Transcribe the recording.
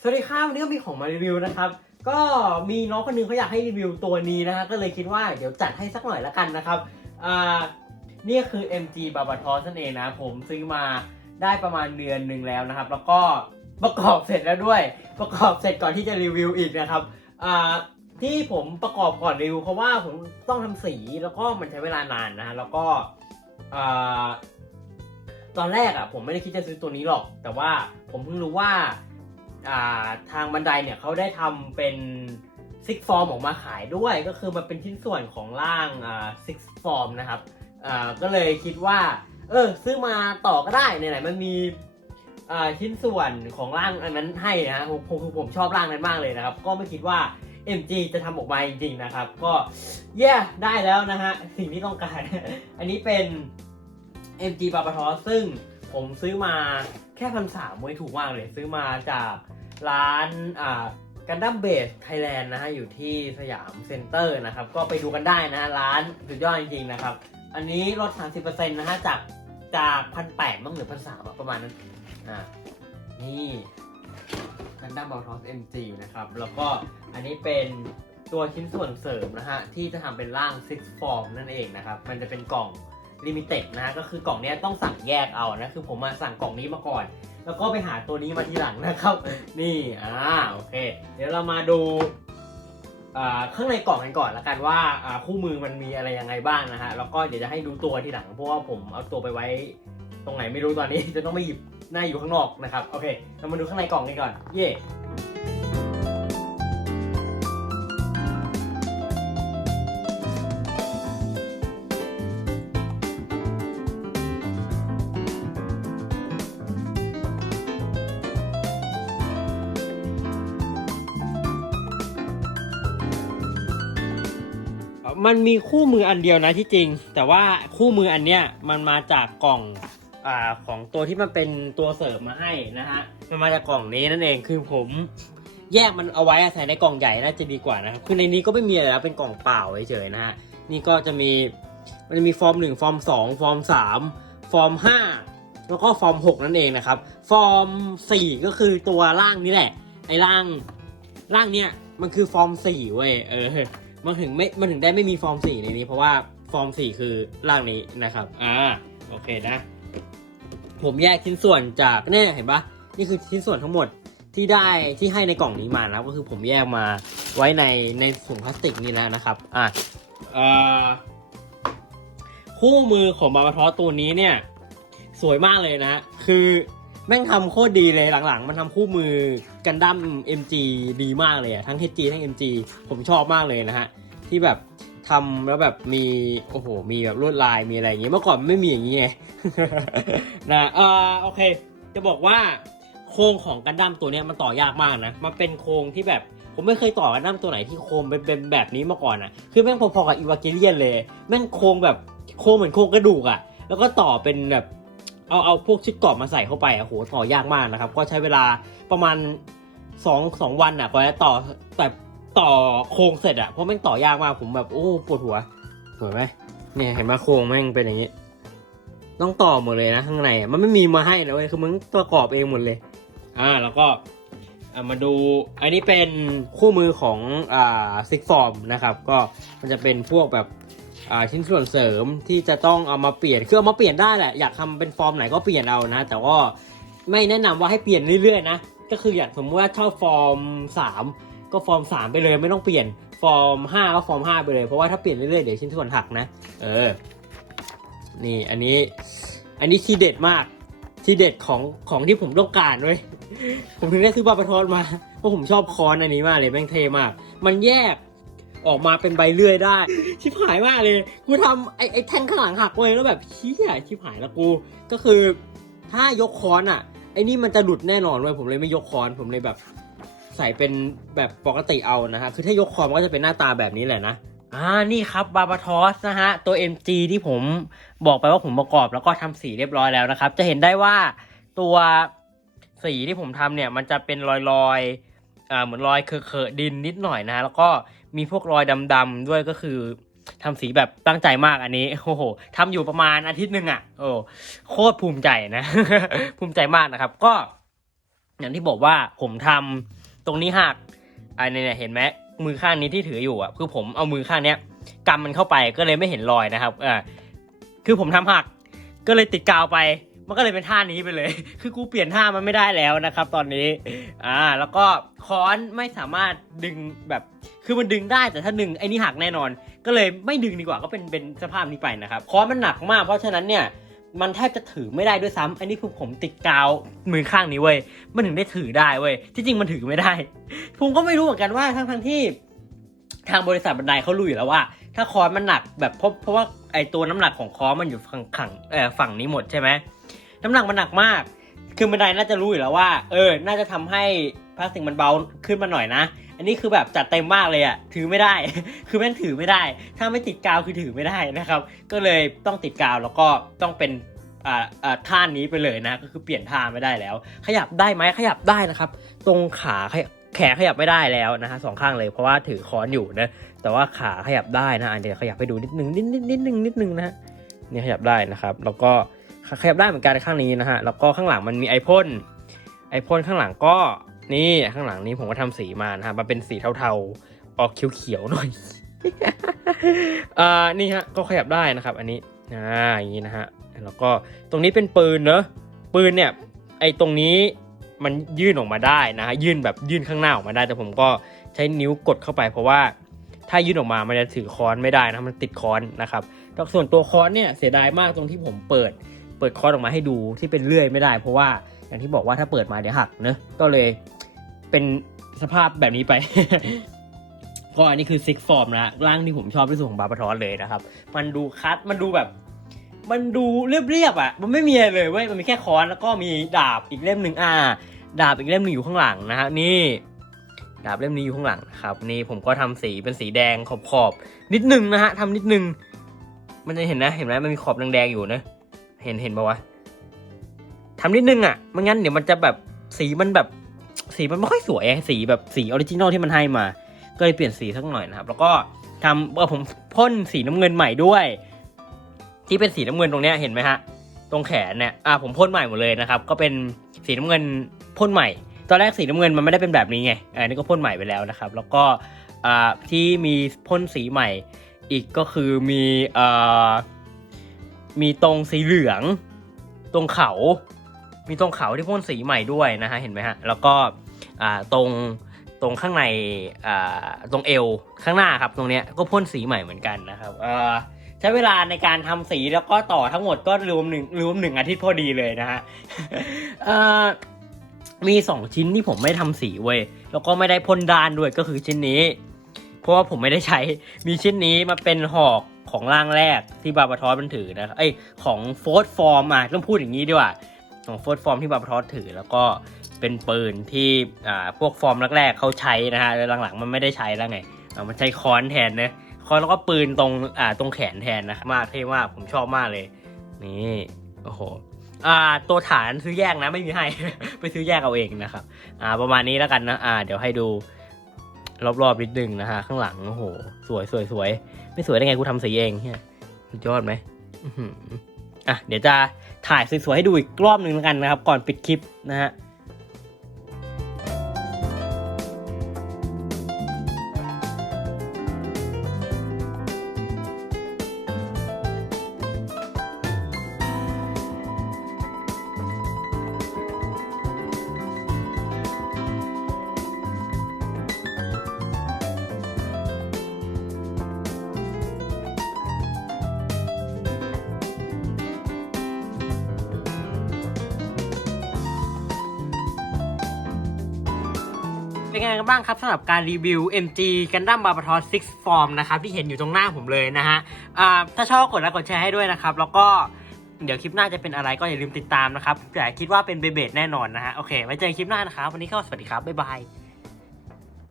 สวัสดีครับวันนี้ก็มีของมารีวิวนะครับ ก็มีน้องคนหนึงเขาอยากให้รีวิวตัวนี้นะฮะก็เลยคิดว่าเดี๋ยวจัดให้สักหน่อยละกันนะครับอ่านี่คือ MG b a b a t o s นั่นเองนะผมซื้อมาได้ประมาณเดือนหนึ่งแล้วนะครับ แล้วก็ประกอบเสร็จแล้วด้วย ประกอบเสร็จก่อนที่จะรีวิวอีกนะครับอ่าที่ผมประกอบก่อนรีวิวเพราะว่าผมต้องทำสีแล้วก็มันใช้เวลานานนะฮะแล้วก็อ่าตอนแรกอะผมไม่ได้คิดจะซื้อตัวนี้หรอก แต่ว่าผมเพิ่งรู้ว่า ทางบันไดเนี่ยเขาได้ทำเป็นซิกฟอร์มออกมาขายด้วย ก็คือมันเป็นชิ้นส่วนของร่างซิกฟอร์มนะครับก็เลยคิดว่า เออ ซื้อมาต่อก็ได้ไหนๆมันมีชิ้นส่วนของร่างอันนั้นให้นะฮะผมผมผมชอบร่างนั้นมากเลยนะครับ ก็ไม่คิดว่า MG จะทำออกมาจริงๆนะครับ ก็เย่ได้แล้วนะฮะสิ่งที่ต้องการ อันนี้เป็น MG ปาปทอซึ่งผมซื้อมาแค่พันสามไม่ถูกมากเลย ซื้อมาจาก ร้านอ่ากันดั้มเบสไทยแลนด์นะฮะอยู่ที่สยามเซ็นเตอร์นะครับ ก็ไปดูกันได้นะฮะร้านสุดยอดจริงๆนะครับ อันนี้ลด 30%นะฮะจากจากพันแปดบ้งหรือพันสามประมาณนั้นอ่านี่กันดั้มบอลทอส MG นะครับ แล้วก็อันนี้เป็นตัวชิ้นส่วนเสริมนะฮะ ที่จะทำเป็นร่าง Six Form นั่นเองนะครับ มันจะเป็นกล่อง ลิมิเต็ดนะฮะก็คือกล่องเนี้ยต้องสั่งแยกเอานะคือผมมาสั่งกล่องนี้มาก่อน แล้วก็ไปหาตัวนี้มาทีหลังนะครับ นี่อ่าโอเค เดี๋ยวเรามาดูอ่าข้างในกล่องกันก่อนละกันว่าอ่าคู่มือมันมีอะไรยังไงบ้างนะฮะแล้วก็เดี๋ยวจะให้ดูตัวทีหลังเพราะว่าผมเอาตัวไปไว้ตรงไหนไม่รู้ตอนนี้จะต้องไปหยิบหน้าอยู่ข้างนอกนะครับโอเคเรามาดูข้างในกล่องกันก่อนเย่ มันมีคู่มืออันเดียวนะที่จริง แต่ว่าคู่มืออันเนี้ยมันมาจากกล่องอ่าของตัวที่มันเป็นตัวเสริมมาให้นะฮะมันมาจากกล่องนี้นั่นเองคือผมแยกมันเอาไว้ใส่ในกล่องใหญ่น่าจะดีกว่านะครับคือในนี้ก็ไม่มีอะไรแล้วเป็นกล่องเปล่าเฉยๆนะฮะนี่ก็จะมีมันจะมีฟอร์มหนึ่งฟอร์มสองฟอร์มสามฟอร์มห้าแล้วก็ฟอร์มหกนั่นเองนะครับ ฟอร์มสี่ก็คือตัวล่างนี่แหละ ไอ้ล่างล่างเนี้ยมันคือฟอร์มสี่เว้ยเออ มันถึงไม่มันถึงได้ไม่มีฟอร์มสี่ในนี้ เพราะว่าฟอร์มสี่คือร่างนี้นะครับอ่าโอเคนะ ผมแยกชิ้นส่วนจากเนี่ยเห็นปะนี่คือชิ้นส่วนทั้งหมดที่ได้ที่ให้ในกล่องนี้มานะก็คือผมแยกมาไว้ในในถุงพลาสติกนี่แล้วนะครับอะเอ่อคู่มือของบาบาทอสตัวนี้เนี่ย สวยมากเลยนะ คือ แม่งทำโคตรดีเลยหลังๆ มันทำคู่มือกันดั้ม MG ดีมากเลยอะทั้ง HG ทั้ง MG ผมชอบมากเลยนะฮะ ที่แบบทำแล้วแบบมี โอ้โห มีแบบลวดลายมีอะไรอย่างเงี้ยเมื่อก่อนไม่มีอย่างงี้ไงนะเออโอเค จะบอกว่าโครงของกันดั้มตัวเนี้ยมันต่อยากมากนะ มันเป็นโครงที่แบบผมไม่เคยต่อกันดั้มตัวไหนที่โครงเป็นเป็นแบบนี้มาก่อนอะคือแม่งพอๆกับอีวาเกเลียนเลย แม่งโครงแบบโครงเหมือนโครงกระดูกอะแล้วก็ต่อเป็นแบบ เอาเอาพวกชุดเกรอบมาใส่เข้าไปอะโหต่อยากมากนะครับ ก็ใช้เวลาประมาณสองสองวันอะกว่าจะต่อแบบต่อโครงเสร็จอะเพราะแม่งต่อยากมากผมแบบโอ้ปวดหัวสวยไหมเนี่ยเห็นไหมโครงแม่งเป็นอย่างนี้ ต้องต่อหมดเลยนะข้างในอะมันไม่มีมาให้นะเว้ยคือมึงประกรอบเองหมดเลย อ่าแล้วก็มาดูอันนี้เป็นคู่มือของอ่าซิกฟอร์มนะครับ ก็มันจะเป็นพวกแบบ ชิ้นส่วนเสริมที่จะต้องเอามาเปลี่ยนคือเอามาเปลี่ยนได้แหละอยากทำเป็นฟอร์มไหนก็เปลี่ยนเอานะ แต่ว่าไม่แนะนำว่าให้เปลี่ยนเรื่อยๆนะก็คืออย่างสมมติว่าชอบฟอร์ม 3 ก็ฟอร์ม 3 ไปเลยไม่ต้องเปลี่ยนฟอร์ม 5 ก็ฟอร์ม 5 ไปเลยเพราะว่าถ้าเปลี่ยนเรื่อยๆเดี๋ยวชิ้นส่วนหักนะ เออ นี่อันนี้ อันนี้ทีเด็ดมากทีเด็ดของของที่ผมต้องการเว้ยผมถึงได้ซื้อบาปะทอนมาเพราะผมชอบคอนอันนี้มากเลยแม่งเทมาก มันแยก ออกมาเป็นใบเลื่อยได้ ชิบหายมากเลย กูทำไอ้ไอ้แท่งข้างหลังหักไว้แล้วแบบเฮียชิบหายแล้วกู ก็คือถ้ายกคอนอะไอ้นี่มันจะหลุดแน่นอนเว้ยผมเลยไม่ยกคอนผมเลยแบบ ใส่เป็นแบบปกติเอานะฮะคือถ้ายกคอนมันก็จะเป็นหน้าตาแบบนี้แหละนะอ่านี่ครับบาบาทอสนะฮะตัว MG ที่ผมบอกไปว่าผมประกอบแล้วก็ทำสีเรียบร้อยแล้วนะครับ จะเห็นได้ว่าตัวสีที่ผมทำเนี่ยมันจะเป็นรอยรอยๆ อ่าเหมือนรอยเคอะเคอะๆดินนิดหน่อยนะฮะแล้วก็มีพวกรอยดำๆด้วยก็คือทำสีแบบตั้งใจมากอันนี้โอ้โหทำอยู่ประมาณอาทิตย์หนึ่งอะ่ะโอ้โคตรภูมิใจนะ ภูมิใจมากนะครับ ก็ อย่างที่บอกว่าผมทำตรงนี้หักอันนี้เนี่ยเห็นไหมมือข้างนี้ที่ถืออยู่อะคือผมเอามือข้างเนี้ยกำมันเข้าไปก็เลยไม่เห็นรอยนะครับอ่าคือผมทำหักก็เลยติดกาวไป มันก็เลยเป็นท่านี้ไปเลย คือกูเปลี่ยนท่ามันไม่ได้แล้วนะครับ ตอนนี้ อ่า แล้วก็ค้อนไม่สามารถดึงแบบ คือมันดึงได้แต่ถ้าดึงไอ้นี่หักแน่นอน ก็เลยไม่ดึงดีกว่าก็เป็นเป็นสภาพนี้ไปนะครับ ค้อนมันหนักมาก เพราะฉะนั้นเนี่ยมันแทบจะถือไม่ได้ด้วยซ้ำอันนี้คือผมติดกาวมือข้างนี้เว้ย มันถึงได้ถือได้เว้ย ที่จริงมันถือไม่ได้ ผมก็ไม่รู้เหมือนกันว่าทั้งทั้งที่ ทางบริษัทบันไดเขารู้อยู่แล้วว่า ถ้าคอนมันหนักแบบเพราะเพราะว่าไอตัวน้ำหนักของคอนมันอยู่ฝั่งขังเออฝั่งนี้หมดใช่ไหมน้ำหนักมันหนักมาก คือบันไดน่าจะรู้อยู่แล้วว่า เออ น่าจะทำให้พลาสติกมันเบาขึ้นมาหน่อยนะ อันนี้คือแบบจัดเต็มมากเลยอะถือไม่ได้ คือแม่งถือไม่ได้ ถ้าไม่ติดกาวคือถือไม่ได้นะครับ ก็เลยต้องติดกาวแล้วก็ต้องเป็นอ่าอ่าท่านี้ไปเลยนะ ก็คือเปลี่ยนท่าไม่ได้แล้ว ขยับได้ไหมขยับได้นะครับ ตรงขาขยับ แขนขยับไม่ได้แล้วนะฮะสองข้างเลยเพราะว่าถือค้อนอยู่นะ แต่ว่าขาขยับได้นะอันเดี๋ยวขยับไปดูนิดนึงนิดนิดนิดนึงนิดนึงนะฮะนี่ขยับได้นะครับ แล้วก็ขยับได้เหมือนกันข้างนี้นะฮะแล้วก็ข้างหลังมันมีไอพ่นไอพ่นข้างหลังก็นี่ข้างหลังนี้ผมก็ทำสีมานะฮะมันเป็นสีเทาๆออกเขียวๆหน่อยอ่านี่ฮะก็ขยับได้นะครับ อันนี้อ่าอย่างนี้นะฮะแล้วก็ตรงนี้เป็นปืนเนอะปืนเนี่ยไอตรงนี้ มันยื่นออกมาได้นะฮะยื่นแบบยื่นข้างหน้าออกมาได้ แต่ผมก็ใช้นิ้วกดเข้าไป เพราะว่าถ้ายื่นออกมามันจะถือค้อนไม่ได้นะมันติดค้อนนะครับแต่ส่วนตัวค้อนเนี่ยเสียดายมากตรงที่ผมเปิด เปิดค้อนออกมาให้ดูที่เป็นเลื่อยไม่ได้ เพราะว่าอย่างที่บอกว่าถ้าเปิดมาเดี๋ยวหักเนอะก็เลยเป็นสภาพแบบนี้ไปก็อันนี้คือซิกฟอร์มนะร่างที่ผมชอบที่สุดของบาปาทอนเลยนะครับ มันดูคัดมันดูแบบ มันดูเรียบๆอะ มันไม่มีอะไรเลยเว้ยมันมีแค่ค้อนแล้วก็มีดาบอีกเล่มหนึ่งอ่า ดาบอีกเล่มหนึ่งอยู่ข้างหลังนะฮะนี่ ดาบเล่มนี้อยู่ข้างหลังครับ นี่ผมก็ทำสีเป็นสีแดงขอบขอบนิดนึงนะฮะทำนิดนึง มันจะเห็นนะเห็นไหมมันมีขอบแดงๆอยู่นะเห็นเห็นปะวะทำนิดนึงอะไม่งั้นเดี๋ยวมันจะแบบสีมันแบบสีมันไม่ค่อยสวยอะสีแบบสีออริจินอลที่มันให้มา ก็เลยเปลี่ยนสีสักหน่อยนะครับ แล้วก็ทำเออผมพ่นสีน้ำเงินใหม่ด้วย ที่เป็นสีน้ำเงินตรงเนี้ยเห็นไหมฮะ ตรงแขนเนี่ยอ่าผมพ่นใหม่หมดเลยนะครับก็เป็นสีน้ำเงินพ่นใหม่ ตอนแรกสีน้ำเงินมันไม่ได้เป็นแบบนี้ไงอันนี้ก็พ่นใหม่ไปแล้วนะครับ แล้วก็อ่าที่มีพ่นสีใหม่อีกก็คือมีอ่ามีตรงสีเหลือง ตรงเขา มีตรงเขาที่พ่นสีใหม่ด้วยนะฮะเห็นไหมฮะแล้วก็อ่าตรงตรงข้างในอ่าตรงเอวข้างหน้าครับตรงเนี้ยก็พ่นสีใหม่เหมือนกันนะครับอ่า ใช้เวลาในการทำสีแล้วก็ต่อทั้งหมดก็รวมหนึ่งรวมหนึ่งอาทิตย์พอดีเลยนะฮะมีสองชิ้นที่ผมไม่ทำสีเว้ยแล้วก็ไม่ได้พ่นด้านด้วยก็คือชิ้นนี้ เพราะว่าผมไม่ได้ใช้มีชิ้นนี้มาเป็นหอกของร่างแรกที่บาบาทอสมันถือนะครับไอของโฟร์ฟอร์มอะต้องพูดอย่างนี้ดีกว่าของโฟร์ฟอร์มที่บาบาทอสถือแล้วก็เป็นปืนที่อ่าพวกฟอร์มแรกๆเขาใช้นะฮะแล้วหลังๆมันไม่ได้ใช้แล้วไงมันใช้ค้อนแทนนะ คอนแล้วก็ปืนตรงอ่าตรงแขนแทนนะครับมากเท่มากผมชอบมากเลย นี่โอ้โหอ่าตัวฐานซื้อแยกนะไม่มีให้ ไปซื้อแยกเอาเองนะครับ อ่าประมาณนี้แล้วกันนะอ่าเดี๋ยวให้ดูรอบๆนิดนึงนะฮะข้างหลังโอ้โหสวยสวยสวยไม่สวยได้ไงกูทำสีเองเฮียยอดไหมอะเดี๋ยวจะถ่ายสวยๆให้ดูอีกรอบหนึ่งแล้วกันนะครับ ก่อนปิดคลิปนะฮะ เป็นไงกันบ้างครับสำหรับการรีวิว MG Gundam b a r b a t o s 6 Form นะครับที่เห็นอยู่ตรงหน้าผมเลยนะฮะถ้าชอบกดไลค์กดแชร์ให้ด้วยนะครับ แล้วก็เดี๋ยวคลิปหน้าจะเป็นอะไรก็อย่าลืมติดตามนะครับแต่คิดว่าเป็นเบเบดแน่นอนนะฮะโอเคไว้เจอกันคลิปหน้านะครับ วันนี้ก็สวัสดีครับบ๊ายบาย